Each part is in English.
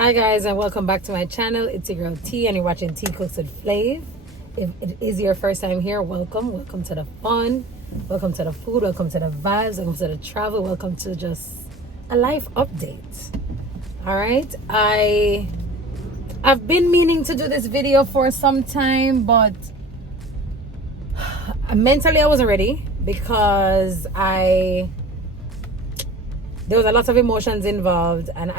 Hi guys, and welcome back to my channel. It's your girl T, and you're watching T Cooks with FLAVE. If it is your first time here, welcome to the fun, welcome to the food, welcome to the vibes, welcome to the travel, welcome to just a life update. All right, I've been meaning to do this video for some time, but mentally I wasn't ready because there was a lot of emotions involved, and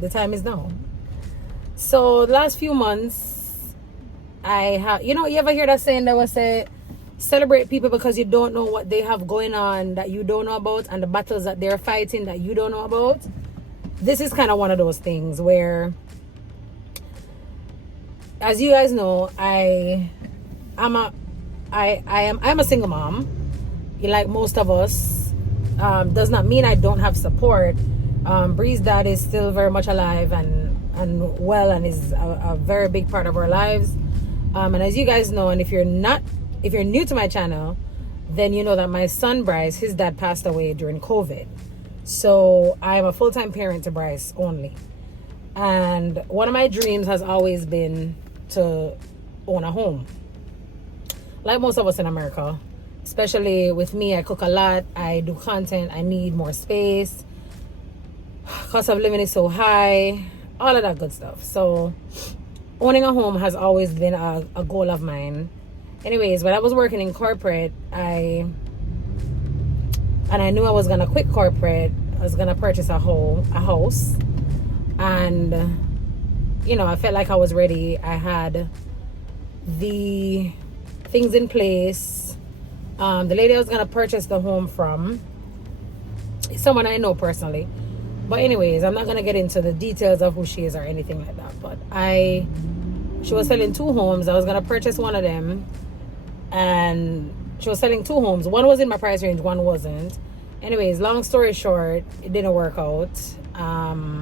the time is now. So the last few months, I have, you ever hear that saying that was say, celebrate people because you don't know what they have going on that you don't know about, and the battles that they're fighting that you don't know about. This is kind of one of those things where, as you guys know, I'm a single mom. Like most of us, does not mean I don't have support. Bree's dad is still very much alive and well, and is a very big part of our lives. And as you guys know, and if you're new to my channel, then you know that my son Bryce, his dad passed away during COVID. So I'm a full-time parent to Bryce only. And one of my dreams has always been to own a home. Like most of us in America, especially with me, I cook a lot, I do content, I need more space. Cost of living is so high, all of that good stuff. So owning a home has always been a goal of mine. Anyways, when I was working in corporate, I knew I was gonna quit corporate. I was gonna purchase a house, and I felt like I was ready. I had the things in place. The lady I was gonna purchase the home from is someone I know personally. But anyways, I'm not going to get into the details of who she is or anything like that. But she was selling two homes. I was going to purchase one of them. And she was selling two homes. One was in my price range, one wasn't. Anyways, long story short, it didn't work out. A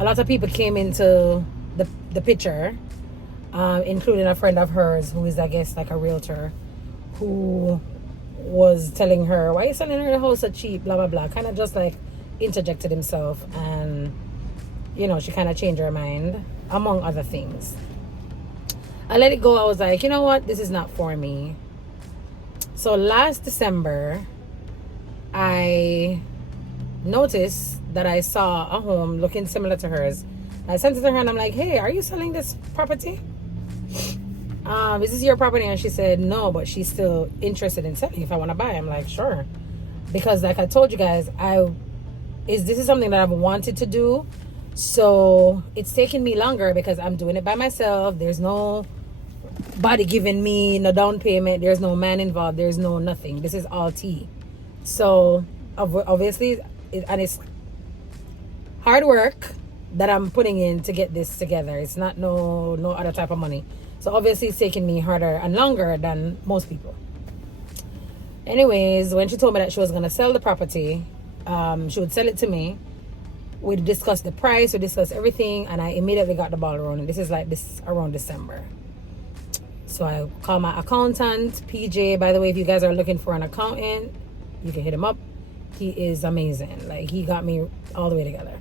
lot of people came into the picture, including a friend of hers who is, I guess, like a realtor, who was telling her, why are you selling her the house so cheap, blah, blah, blah. Kind of just like interjected himself, and she kind of changed her mind, among other things. I let it go. I was like, you know what, this is not for me. So last December, I noticed that I saw a home looking similar to hers. I sent it to her and I'm like, hey, are you selling this property? Is this your property? And she said no, but she's still interested in selling if I want to buy. I'm like, sure, because like I told you guys, this is something that I've wanted to do. So it's taking me longer because I'm doing it by myself. There's nobody giving me no down payment. There's no man involved. There's no nothing. This is all tea. So obviously, it's hard work that I'm putting in to get this together. It's not no other type of money. So obviously it's taking me harder and longer than most people. Anyways, when she told me that she was going to sell the property, she would sell it to me. We discussed the price, we discussed everything, and I immediately got the ball rolling. This is around December. So I called my accountant, PJ. By the way, if you guys are looking for an accountant, you can hit him up. He is amazing. Like, he got me all the way together.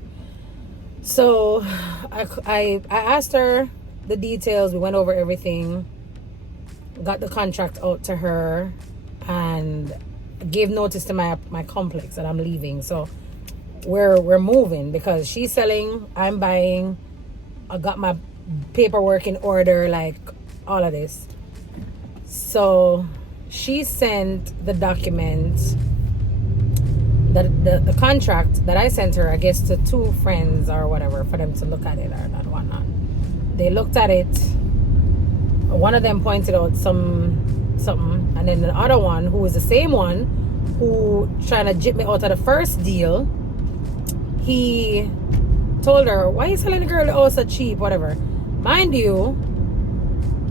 So I asked her the details. We went over everything, got the contract out to her, and gave notice to my complex that I'm leaving. So we're moving because she's selling, I'm buying. I got my paperwork in order, like all of this. So she sent the documents, the contract that I sent her, I guess, to two friends or whatever for them to look at it or whatnot. They looked at it. One of them pointed out something, and then the other one, who was the same one who trying to jip me out of the first deal, he told her, why are you selling the girl the house so cheap, whatever. Mind you,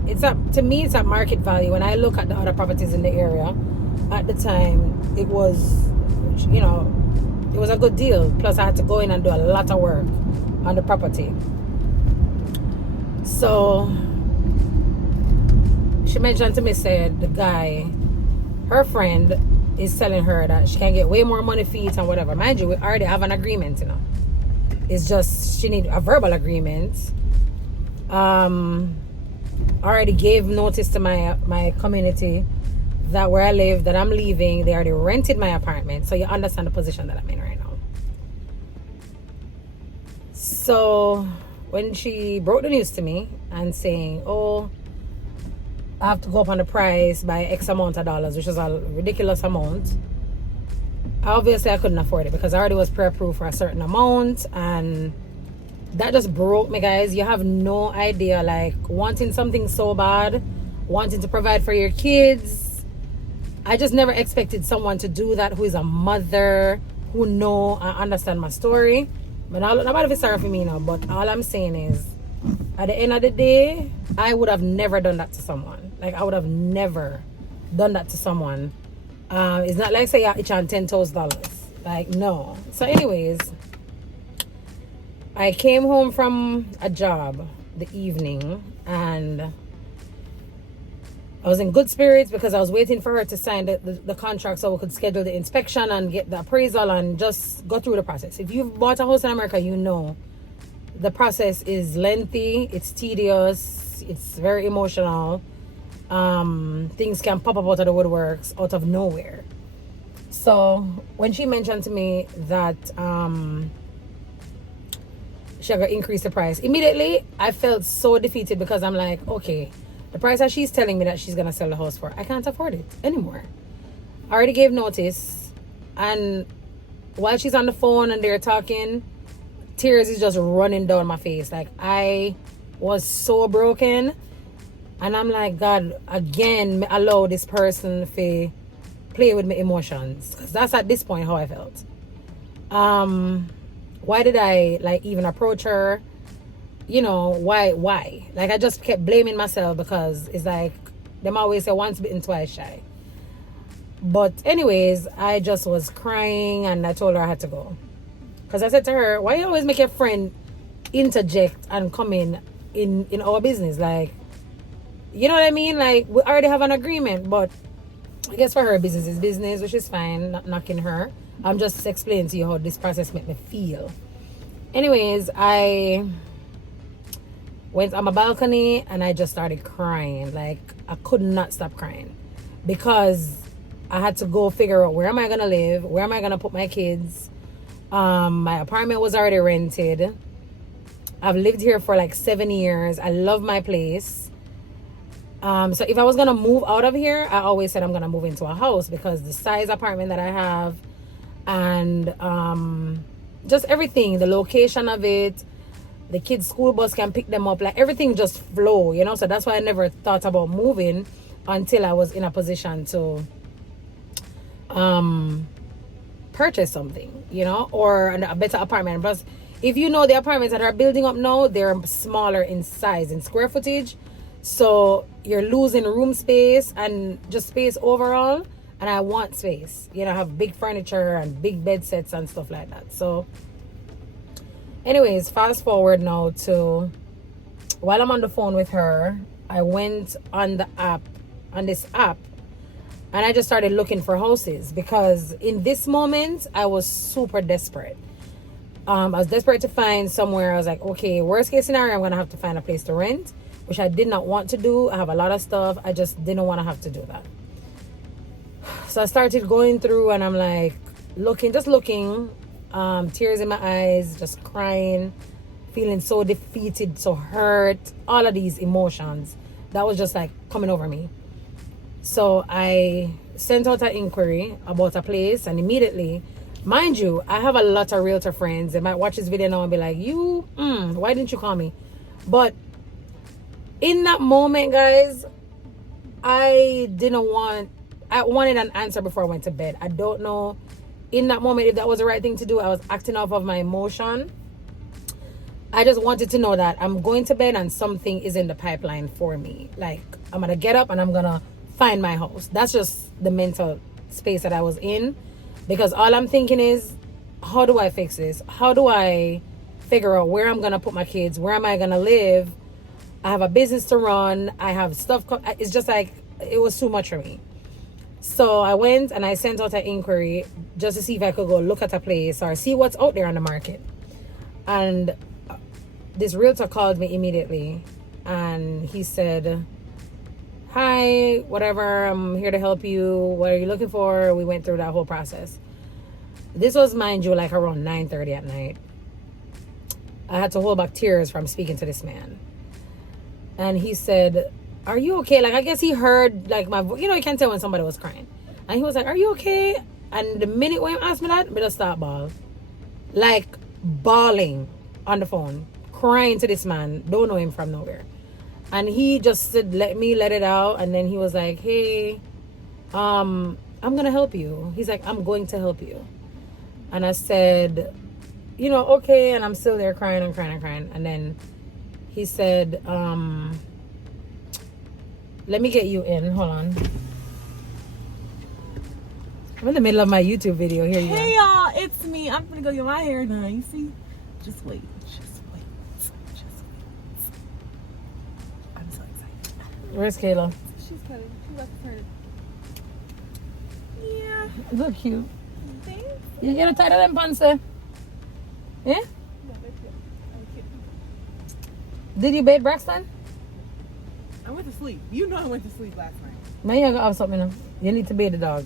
it's at market value. When I look at the other properties in the area at the time, it was a good deal. Plus I had to go in and do a lot of work on the property. So she mentioned to me, said the guy, her friend, is telling her that she can get way more money for it and whatever. Mind you, we already have an agreement, It's just she need a verbal agreement. Already gave notice to my community that where I live, that I'm leaving. They already rented my apartment, so you understand the position that I'm in right now. So when she broke the news to me and saying, oh, I have to go up on the price by X amount of dollars, which is a ridiculous amount, obviously I couldn't afford it because I already was pre-approved for a certain amount, and that just broke me, guys. You have no idea, like, wanting something so bad, wanting to provide for your kids. I just never expected someone to do that who is a mother, who know and understand my story. But nobody feel sorry for me now. But all I'm saying is, at the end of the day, I would have never done that to someone. Like, I would have never done that to someone. It's not like say it's on $10,000. Like, no. So anyways, I came home from a job the evening, and I was in good spirits because I was waiting for her to sign the contract so we could schedule the inspection and get the appraisal and just go through the process. If you've bought a house in America, you know the process is lengthy, it's tedious, it's very emotional. Things can pop up out of the woodworks, out of nowhere. So when she mentioned to me that she got to increase the price, immediately I felt so defeated because I'm like, okay, the price that she's telling me that she's gonna sell the house for, I can't afford it anymore. I already gave notice, and while she's on the phone and they're talking, tears is just running down my face. Like, I was so broken, and I'm like, God, again, allow this person to play with my emotions, because that's at this point how I felt. Why did I like even approach her? You know, why? Like, I just kept blaming myself because it's like them always say once bitten, twice shy. But anyways, I just was crying, and I told her I had to go. Because I said to her, why you always make your friend interject and come in our business? Like, you know what I mean? Like, we already have an agreement, but I guess for her, business is business, which is fine, not knocking her. I'm just explaining to you how this process made me feel. Anyways, I went on my balcony and I just started crying. Like, I could not stop crying because I had to go figure out where am I gonna live, where am I gonna put my kids. My apartment was already rented. I've lived here for like 7 years. I love my place. So if I was gonna move out of here, I always said I'm gonna move into a house because the size apartment that I have, and just everything, the location of it, the kids' school bus can pick them up, like everything just flow, you know. So that's why I never thought about moving until I was in a position to purchase something, you know, or a better apartment. But if you know, the apartments that are building up now, they're smaller in size and square footage, so you're losing room space and just space overall. And I want space, you know, I have big furniture and big bed sets and stuff like that. So anyways, fast forward now to while I'm on the phone with her, I went on this app, and I just started looking for houses because in this moment I was super desperate. I was desperate to find somewhere. I was like, okay, worst case scenario, I'm gonna have to find a place to rent, which I did not want to do. I have a lot of stuff. I just didn't want to have to do that. So I started going through, and I'm like looking, tears in my eyes, just crying, feeling so defeated, so hurt, all of these emotions that was just like coming over me. So I sent out an inquiry about a place, and immediately, mind you, I have a lot of realtor friends. They might watch this video now and be like, why didn't you call me? But in that moment, guys, I wanted an answer before I went to bed. I don't know in that moment if that was the right thing to do. I was acting off of my emotion. I just wanted to know that I'm going to bed and something is in the pipeline for me. Like, I'm gonna get up and I'm gonna find my house. That's just the mental space that I was in, because all I'm thinking is, how do I fix this? How do I figure out where I'm gonna put my kids? Where am I gonna live? I have a business to run. I have stuff. It's just like, it was too much for me. So I went and I sent out an inquiry just to see if I could go look at a place or see what's out there on the market. And this realtor called me immediately, and he said, hi, whatever, I'm here to help you. What are you looking for? We went through that whole process. This was, mind you, like around 9:30 at night. I had to hold back tears from speaking to this man. And he said, are you okay? Like, I guess he heard, like, my voice. You know, you can tell when somebody was crying. And he was like, are you okay? And the minute when he asked me that, I just start bawl. Like, bawling on the phone. Crying to this man. Don't know him from nowhere. And he just said, let it out. And then he was like, hey, I'm going to help you. He's like, I'm going to help you. And I said, you know, okay. And I'm still there crying and crying and crying. And then he said, let me get you in. Hold on. I'm in the middle of my YouTube video. Here you go. Hey y'all, it's me. I'm gonna go get my hair done. You see? Just wait. I'm so excited. Where's Kayla? She's cutting. She left her. Yeah. You look cute. Thanks. You gonna tie that in pants, eh? Yeah? No, they're cute. I'm cute. Did you bathe Braxton? I went to sleep. You know I went to sleep last night. Man, you gotta have something. You need to bathe the dog.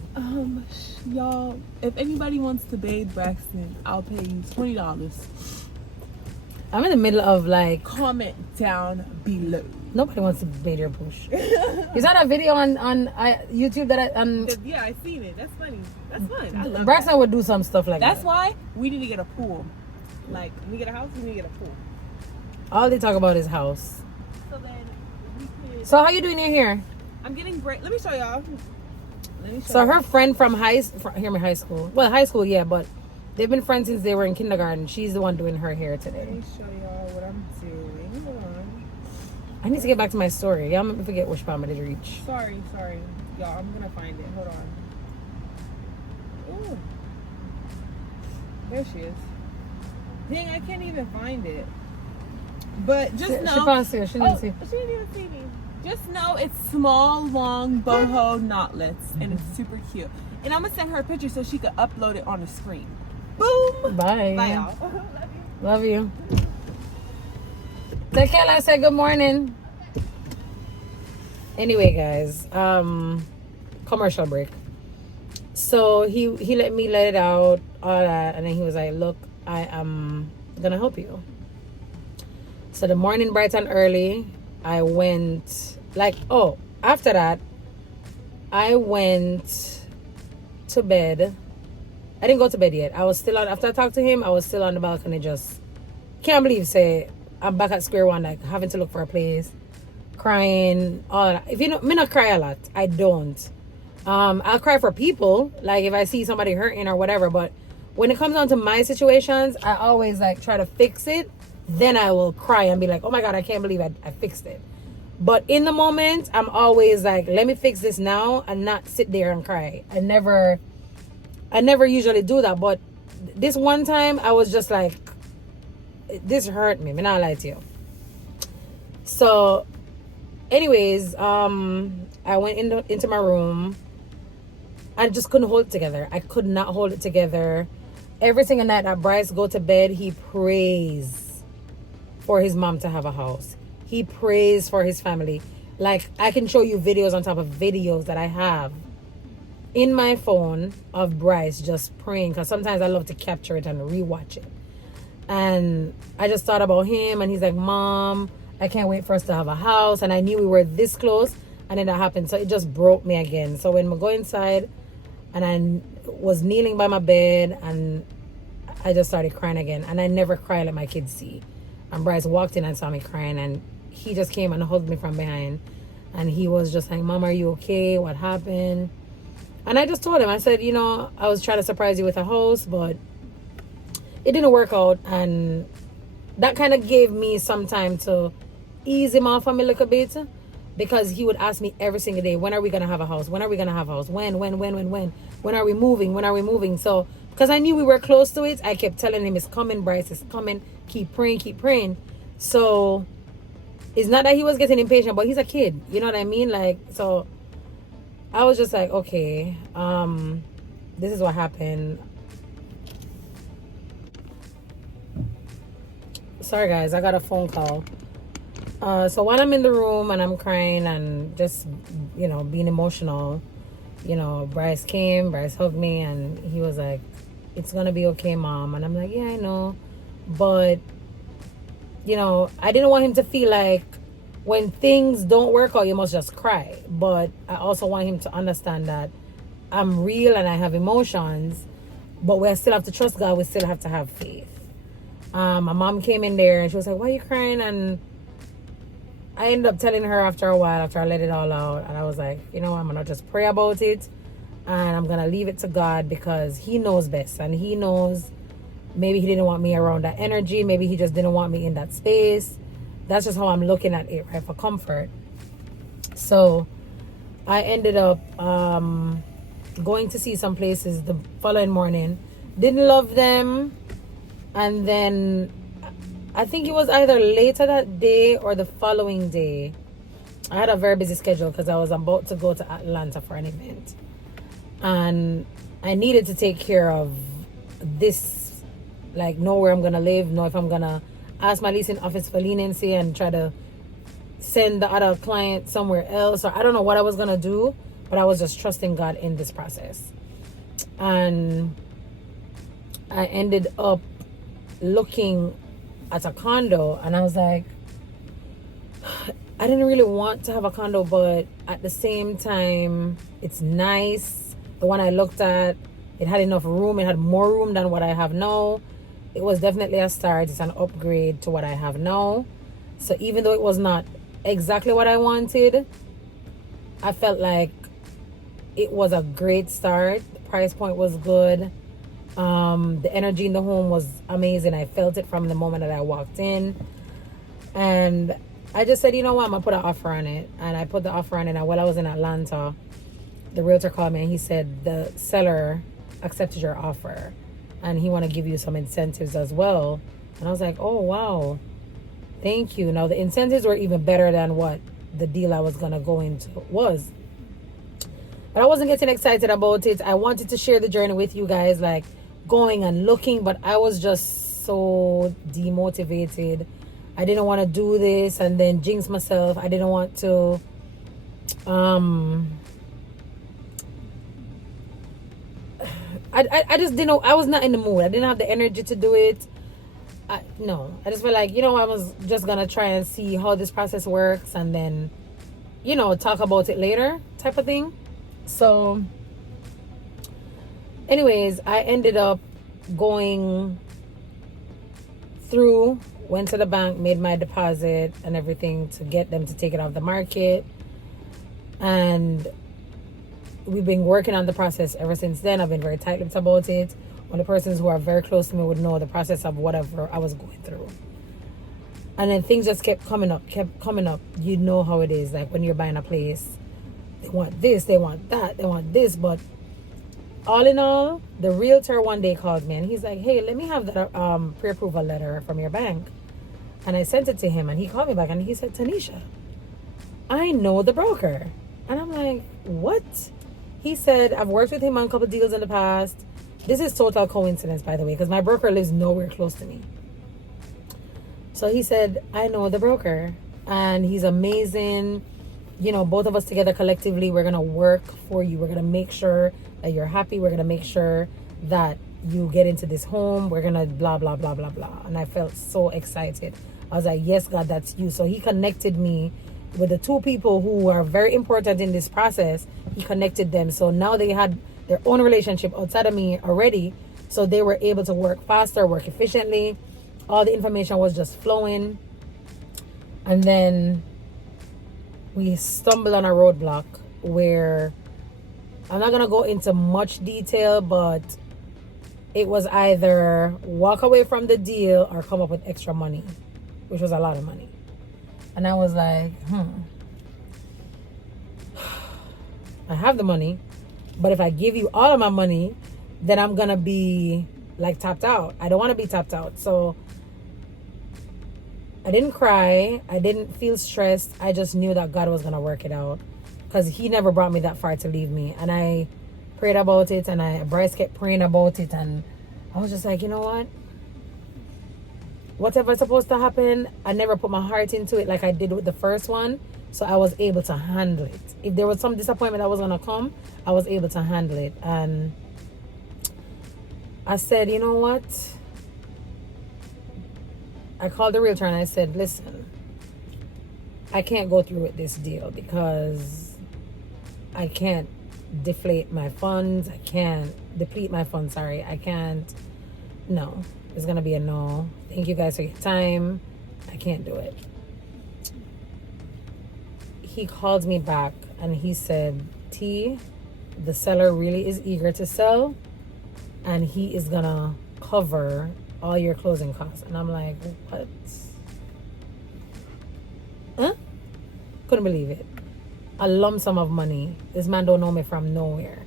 Y'all, if anybody wants to bathe Braxton, I'll pay you $20. I'm in the middle of like. Comment down below. Nobody wants to bathe your bush. Is that a video on YouTube that Yeah, I seen it. That's funny. That's fun. I love Braxton that. would do some stuff like That's that. why we need to get a pool. Like, when we get a house, we need to get a pool. All they talk about is house. So then we could. So how you doing in here? I'm getting great. Let me show y'all. So her friend from high school. Well, high school, yeah, but they've been friends since they were in kindergarten. She's the one doing her hair today. Let me show y'all what I'm doing. Hold on. I need to get back to my story. I'm gonna forget which part I did reach. Sorry. Y'all, I'm gonna find it. Hold on. Ooh. There she is. Dang, I can't even find it. But just know. She passed here. She didn't see. She didn't even see me. Just know it's small, long, boho knotlets, and it's super cute. And I'm gonna send her a picture so she could upload it on the screen. Boom. Bye. Bye, y'all. Love you. Take care. I said good morning. Anyway, guys, commercial break. So he let me let it out, all that, and then he was like, look, I am gonna help you. So the morning bright and early, I went after that I went to bed. I didn't go to bed yet. I was still after I talked to him, I was still on the balcony, just can't believe I'm back at square one, like having to look for a place, crying, all that. If you know me, not cry a lot. I don't. I'll cry for people, like if I see somebody hurting or whatever, but when it comes down to my situations, I always like try to fix it. Then I will cry and be like, oh my God, I can't believe I fixed it. But in the moment, I'm always like, let me fix this now and not sit there and cry. I never usually do that. But this one time, I was just like, this hurt me. I'm not lie to you. So, anyways, I went into my room. I just couldn't hold it together. I could not hold it together. Every single night that Bryce go to bed, he prays for his mom to have a house. He prays for his family. Like, I can show you videos on top of videos that I have in my phone of Bryce just praying, because sometimes I love to capture it and rewatch it. And I just thought about him, and he's like, Mom, I can't wait for us to have a house. And I knew we were this close, and then that happened. So it just broke me again. So when I go inside, and I was kneeling by my bed, and I just started crying again. And I never cry, let my kids see. And Bryce walked in and saw me crying, and he just came and hugged me from behind. And he was just like, Mom, are you okay? What happened? And I just told him, I said, you know, I was trying to surprise you with a house, but it didn't work out. And that kind of gave me some time to ease him off of me a little bit, because he would ask me every single day, when are we going to have a house? When are we going to have a house? When? When are we moving? When are we moving? So, because I knew we were close to it, I kept telling him, it's coming, Bryce, it's coming. Keep praying. So, it's not that he was getting impatient, but he's a kid. You know what I mean? Like, so, I was just like, okay, this is what happened. Sorry guys, I got a phone call. So while I'm in the room and I'm crying and just, being emotional, Bryce hugged me, and he was like, "It's gonna be okay, Mom." And I'm like, "Yeah, I know." But, I didn't want him to feel like when things don't work out, you must just cry. But I also want him to understand that I'm real and I have emotions, but we still have to trust God. We still have to have faith. My mom came in there and she was like, "Why are you crying?" And I ended up telling her after a while, after I let it all out, and I was like, I'm gonna just pray about it, and I'm gonna leave it to God, because He knows best, and He knows maybe He didn't want me around that energy, maybe He just didn't want me in that space. That's just how I'm looking at it, right, for comfort. So I ended up going to see some places the following morning. Didn't love them, and then I think it was either later that day or the following day. I had a very busy schedule because I was about to go to Atlanta for an event. And I needed to take care of this, like, know where I'm going to live, know if I'm going to ask my leasing office for leniency and try to send the other client somewhere else. Or I don't know what I was going to do, but I was just trusting God in this process. And I ended up looking at a condo, and I was like, I didn't really want to have a condo, but at the same time, it's nice. The one I looked at, it had enough room. It had more room than what I have now. It was definitely a start. It's an upgrade to what I have now. So even though it was not exactly what I wanted, I felt like it was a great start. The price point was good. The energy in the home was amazing. I felt it from the moment that I walked in, and I just said, you know what, I'm gonna put an offer on it. And I put the offer on it, and while I was in Atlanta, the realtor called me and he said the seller accepted your offer and he want to give you some incentives as well. And I was like, oh wow, thank you. Now the incentives were even better than what the deal I was gonna go into was, but I wasn't getting excited about it. I wanted to share the journey with you guys, like going and looking, but I was just so demotivated. I didn't want to do this and then jinx myself. I didn't want to I just didn't know. I was not in the mood. I didn't have the energy to do it. I just felt like, I was just gonna try and see how this process works and then talk about it later type of thing. So anyways, I ended up going through, went to the bank, made my deposit and everything to get them to take it off the market. And we've been working on the process ever since then. I've been very tight-lipped about it. One of the persons who are very close to me would know the process of whatever I was going through. And then things just kept coming up. You know how it is. Like when you're buying a place, they want this, they want that, they want this, but all in all, the realtor one day called me and he's like, hey, let me have that pre-approval letter from your bank. And I sent it to him and he called me back and he said, Tanisha, I know the broker. And I'm like, what? He said, I've worked with him on a couple deals in the past. This is total coincidence, by the way, because my broker lives nowhere close to me. So he said, I know the broker and he's amazing. Both of us together collectively, we're going to work for you. We're going to make sure that you're happy. We're going to make sure that you get into this home. We're going to blah, blah, blah, blah, blah. And I felt so excited. I was like, yes, God, that's you. So he connected me with the two people who are very important in this process. He connected them. So now they had their own relationship outside of me already. So they were able to work faster, work efficiently. All the information was just flowing. And then we stumbled on a roadblock where I'm not going to go into much detail, but it was either walk away from the deal or come up with extra money, which was a lot of money. And I was like, I have the money, but if I give you all of my money, then I'm going to be like tapped out. I don't want to be tapped out. So I didn't cry. I didn't feel stressed. I just knew that God was going to work it out because he never brought me that far to leave me. And I prayed about it and Bryce kept praying about it. And I was just like, you know what? whatever's supposed to happen, I never put my heart into it like I did with the first one. So I was able to handle it. If there was some disappointment that was going to come, I was able to handle it. And I said, you know what? I called the realtor and I said, listen, I can't go through with this deal because I can't deflate my funds. I can't deplete my funds. Sorry. I can't. No. It's going to be a no. Thank you guys for your time. I can't do it. He called me back and he said, T, the seller really is eager to sell and he is gonna cover all your closing costs. And I'm like, what? Huh? Couldn't believe it. A lump sum of money. This man don't know me from nowhere.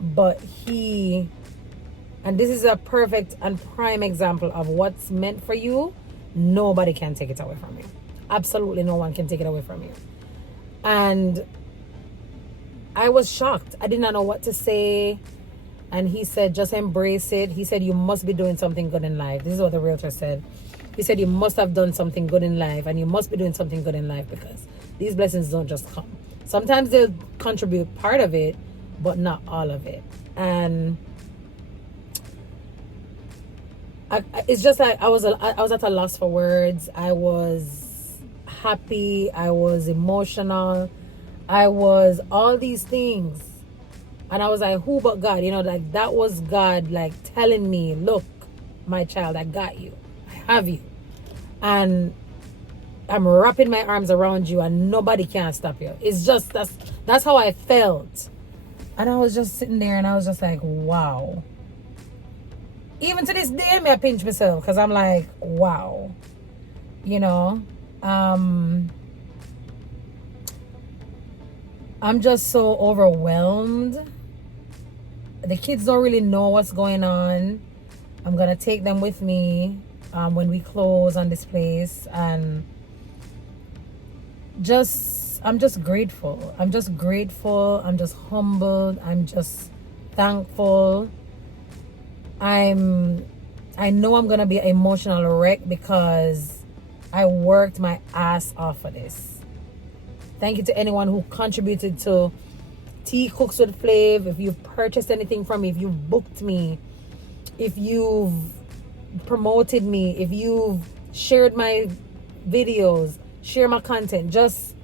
But he, and this is a perfect and prime example of what's meant for you. Nobody can take it away from you. Absolutely no one can take it away from you. And I was shocked. I did not know what to say. And he said, just embrace it. He said, you must be doing something good in life. This is what the realtor said. He said, you must have done something good in life. And you must be doing something good in life because these blessings don't just come. Sometimes they'll contribute part of it, but not all of it. And it's just like I was at a loss for words. I was happy, I was emotional, I was all these things, and I was like, who but God? You know, like that was God like telling me, look, my child, I got you, I have you, and I'm wrapping my arms around you and nobody can stop you. It's just that's how I felt. And I was just sitting there and I was just like, wow. Even to this day, I pinch myself because I'm like, wow, you know. I'm just so overwhelmed. The kids don't really know what's going on. I'm gonna take them with me when we close on this place, and I'm just grateful. I'm just grateful. I'm just humbled. I'm just thankful. I know I'm gonna be an emotional wreck because I worked my ass off for this. Thank you to anyone who contributed to Tea Cooks with FLAVE. If you've purchased anything from me, if you've booked me, if you've promoted me, if you've shared my videos, share my content, just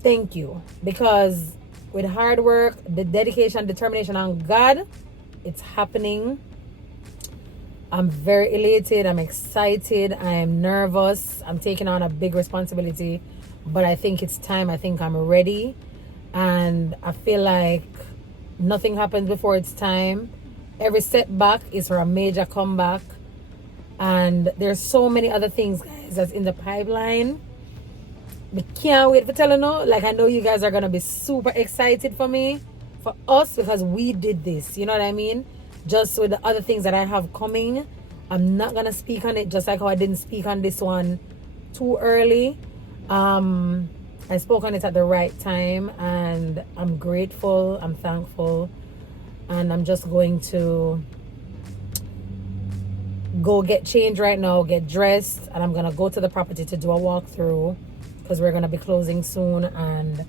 thank you. Because with hard work, the dedication, determination on God, it's happening. I'm very elated. I'm excited. I am nervous. I'm taking on a big responsibility, but I think it's time. I think I'm ready. And I feel like nothing happens before it's time. Every setback is for a major comeback. And there's so many other things, guys, that's in the pipeline. I can't wait for telling you. Like, I know you guys are going to be super excited for me, for us, because we did this. You know what I mean? Just with the other things that I have coming, I'm not going to speak on it just like how I didn't speak on this one too early. I spoke on it at the right time, and I'm grateful, I'm thankful, and I'm just going to go get changed right now, get dressed, and I'm going to go to the property to do a walkthrough because we're going to be closing soon, and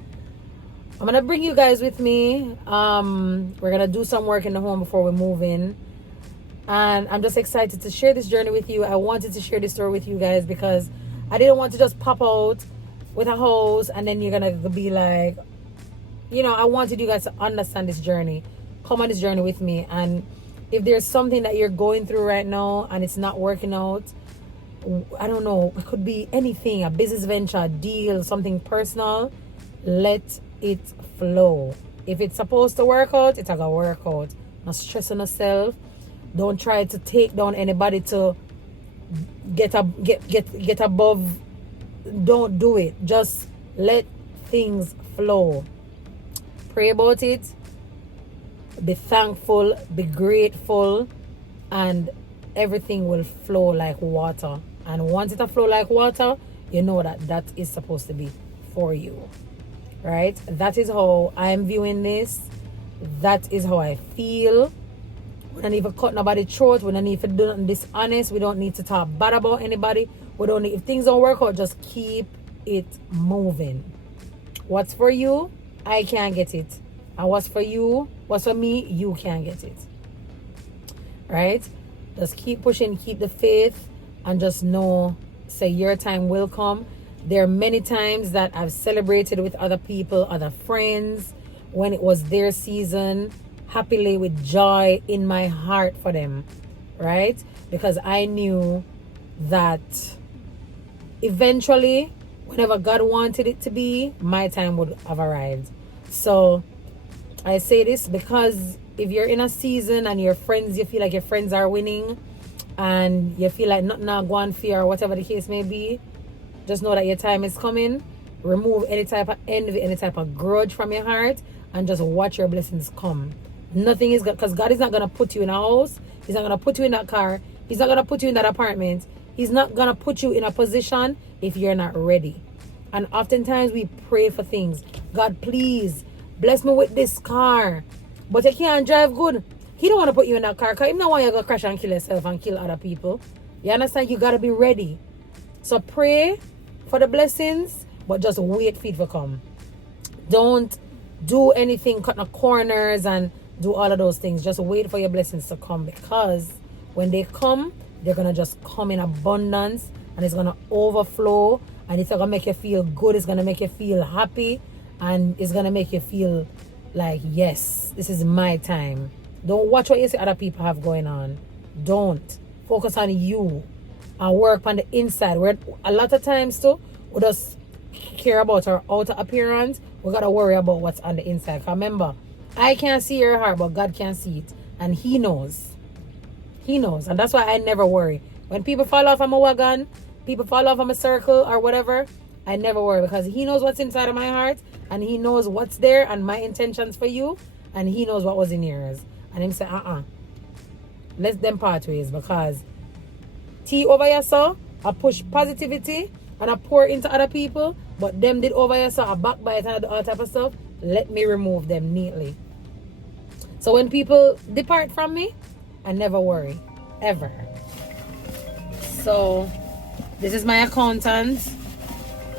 I'm gonna bring you guys with me. We're gonna do some work in the home before we move in, and I'm just excited to share this journey with you. I wanted to share this story with you guys because I didn't want to just pop out with a house and then you're gonna be like, you know, I wanted you guys to understand this journey, come on this journey with me. And if there's something that you're going through right now and it's not working out, I don't know, it could be anything, a business venture, a deal, something personal, let it flow. If it's supposed to work out, it's gonna work out. Not stress on yourself. Don't try to take down anybody to get above. Don't do it. Just let things flow. Pray about it. Be thankful. Be grateful, and everything will flow like water. And once it flow like water, you know that is supposed to be for you. Right? That is how I'm viewing this. That is how I feel. We don't need to cut nobody's throat. We don't need to do nothing dishonest. We don't need to talk bad about anybody. We don't need, if things don't work out, just keep it moving. What's for you, I can't get it. And what's for you, what's for me, you can't get it. Right? Just keep pushing, keep the faith, and just know, say your time will come. There are many times that I've celebrated with other people, other friends, when it was their season, happily with joy in my heart for them, right? Because I knew that eventually, whenever God wanted it to be, my time would have arrived. So I say this because if you're in a season and your friends, you feel like your friends are winning and you feel like nothing not going for you or whatever the case may be, just know that your time is coming. Remove any type of envy, any type of grudge from your heart, and just watch your blessings come. Nothing is good, because God is not going to put you in a house. He's not going to put you in that car. He's not going to put you in that apartment. He's not going to put you in a position if you're not ready. And oftentimes we pray for things. God, please bless me with this car. But you can't drive good. He don't want to put you in that car because he don't want you to go crash and kill yourself and kill other people. You understand? You got to be ready. So pray for the blessings, but just wait for it to come. Don't do anything, cut no corners and do all of those things. Just wait for your blessings to come, because when they come, they're going to just come in abundance and it's going to overflow, and it's going to make you feel good. It's going to make you feel happy, and it's going to make you feel like, yes, this is my time. Don't watch what you see other people have going on. Don't. Focus on you and work on the inside. Where a lot of times too, we just care about our outer appearance. We got to worry about what's on the inside. Remember, I can't see your heart, but God can see it. And He knows. He knows. And that's why I never worry. When people fall off of my wagon, people fall off of my circle or whatever, I never worry, because He knows what's inside of my heart, and He knows what's there and my intentions for you, and He knows what was in yours. And Him say, let them part ways, because tea over your soul, I push positivity and I pour into other people, but them did over your soul, I backbite and all type of stuff. Let me remove them neatly. So when people depart from me, I never worry, ever. So this is my accountant.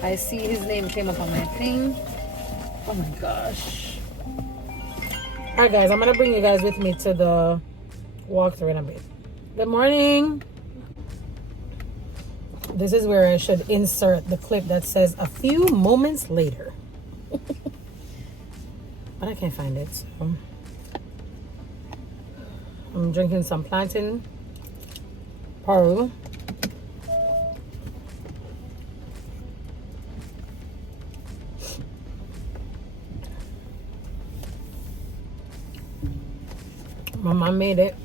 I see his name came up on my thing. Oh my gosh. Alright guys, I'm gonna bring you guys with me to the walkthrough in a bit. Good morning. This is where I should insert the clip that says a few moments later. But I can't find it, so I'm drinking some plantain Peru. My mom made it.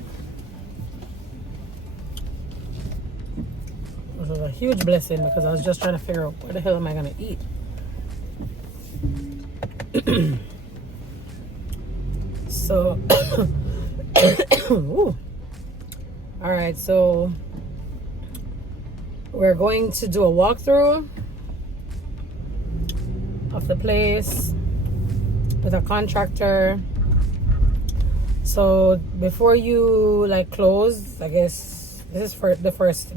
It was a huge blessing, because I was just trying to figure out what the hell am I gonna eat. So all right, so we're going to do a walkthrough of the place with a contractor. So before you like close, I guess this is for the first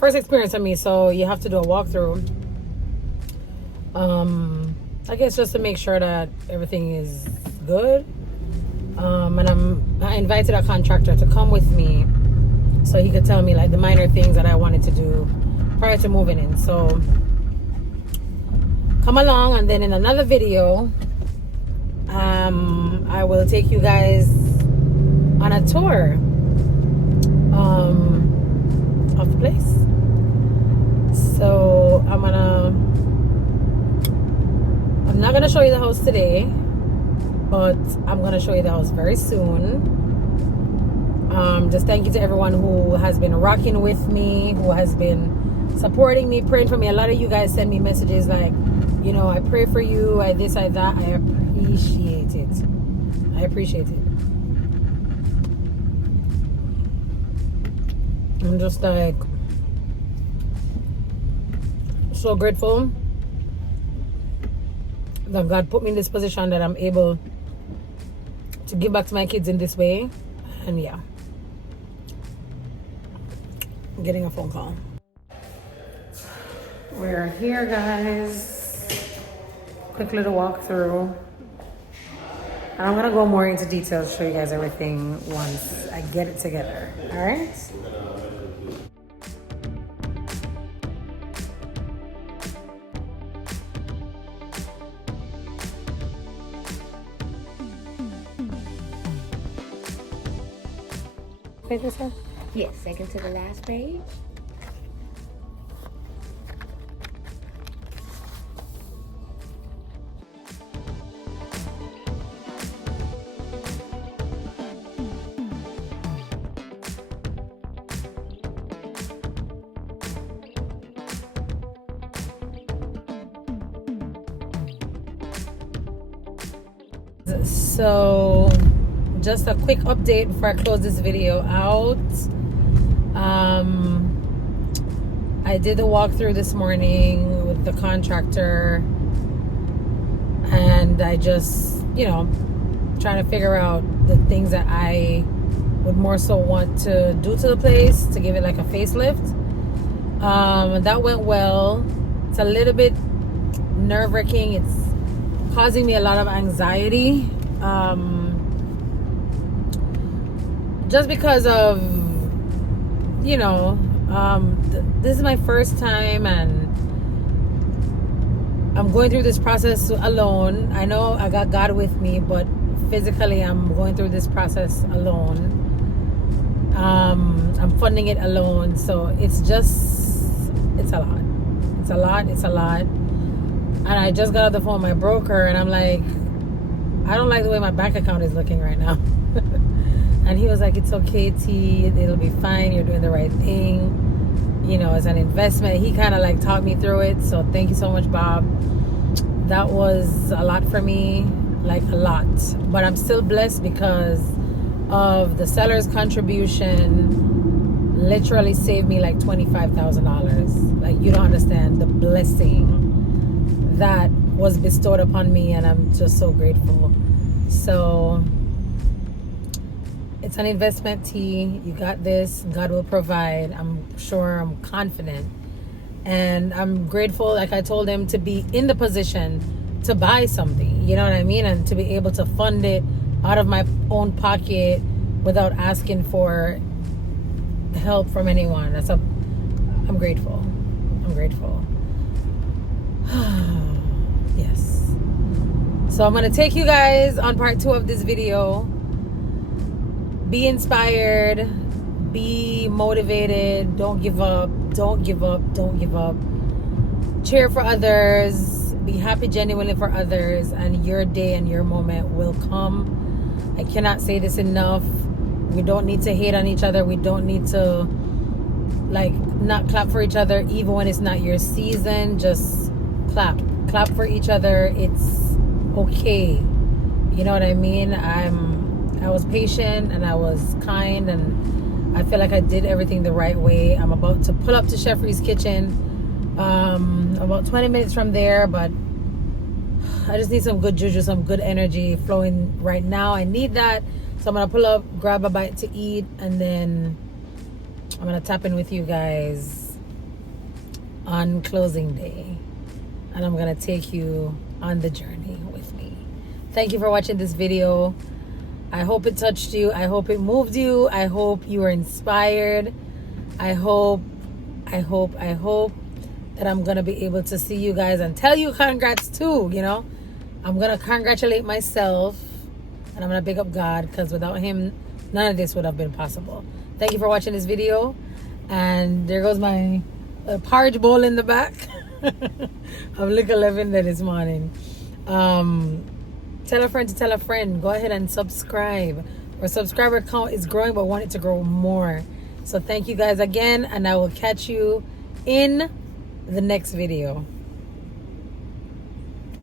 experience of me, so you have to do a walkthrough. I guess just to make sure that everything is good. And I invited a contractor to come with me so he could tell me like the minor things that I wanted to do prior to moving in. So come along, and then in another video I will take you guys on a tour of the place. So I'm not gonna show you the house today, but I'm gonna show you the house very soon. Just thank you to everyone who has been rocking with me, who has been supporting me, praying for me. A lot of you guys send me messages like, you know, I pray for you, I this, I that. I appreciate it. I appreciate it. I'm just like so grateful that God put me in this position that I'm able to give back to my kids in this way. And yeah, I'm getting a phone call. We're here, guys. Quick little walkthrough. And I'm gonna go more into details, show you guys everything once I get it together. All right? Page this one? Yes, second to the last page. So just a quick update before I close this video out. I did the walkthrough this morning with the contractor, and I just, trying to figure out the things that I would more so want to do to the place to give it like a facelift. That went well. It's a little bit nerve-wracking. It's causing me a lot of anxiety, just because of this is my first time, and I'm going through this process alone. I know I got God with me, but physically I'm going through this process alone. I'm funding it alone, so it's a lot. And I just got off the phone with my broker, and I'm like, I don't like the way my bank account is looking right now. And he was like, it's okay, T, it'll be fine, you're doing the right thing, it's an investment. He kind of like taught me through it. So thank you so much, Bob. That was a lot for me, like a lot, but I'm still blessed because of the seller's contribution. Literally saved me like $25,000. Like, you don't understand the blessing that was bestowed upon me, and I'm just so grateful. So it's an investment, T. You got this. God will provide. I'm sure. I'm confident. And I'm grateful, like I told him, to be in the position to buy something. You know what I mean? And to be able to fund it out of my own pocket without asking for help from anyone. I'm grateful. I'm grateful. Yes. So I'm going to take you guys on part 2 of this video. Be inspired, be motivated, don't give up, don't give up, don't give up. Cheer for others, be happy genuinely for others, and your day and your moment will come. I cannot say this enough. We don't need to hate on each other. We don't need to not clap for each other even when it's not your season. Just clap for each other. It's okay. You know what I mean? I was patient and I was kind, and I feel like I did everything the right way. I'm about to pull up to Sheffrey's kitchen, about 20 minutes from there, but I just need some good juju, some good energy flowing right now. I need that. So I'm going to pull up, grab a bite to eat, and then I'm going to tap in with you guys on closing day. And I'm going to take you on the journey with me. Thank you for watching this video. I hope it touched you. I hope it moved you. I hope you were inspired. I hope that I'm going to be able to see you guys and tell you congrats too, I'm going to congratulate myself, and I'm going to big up God, because without him, none of this would have been possible. Thank you for watching this video. And there goes my porridge bowl in the back of liquor lavender this morning. Tell a friend to tell a friend. Go ahead and subscribe. Our subscriber count is growing, but want it to grow more. So thank you guys again, and I will catch you in the next video.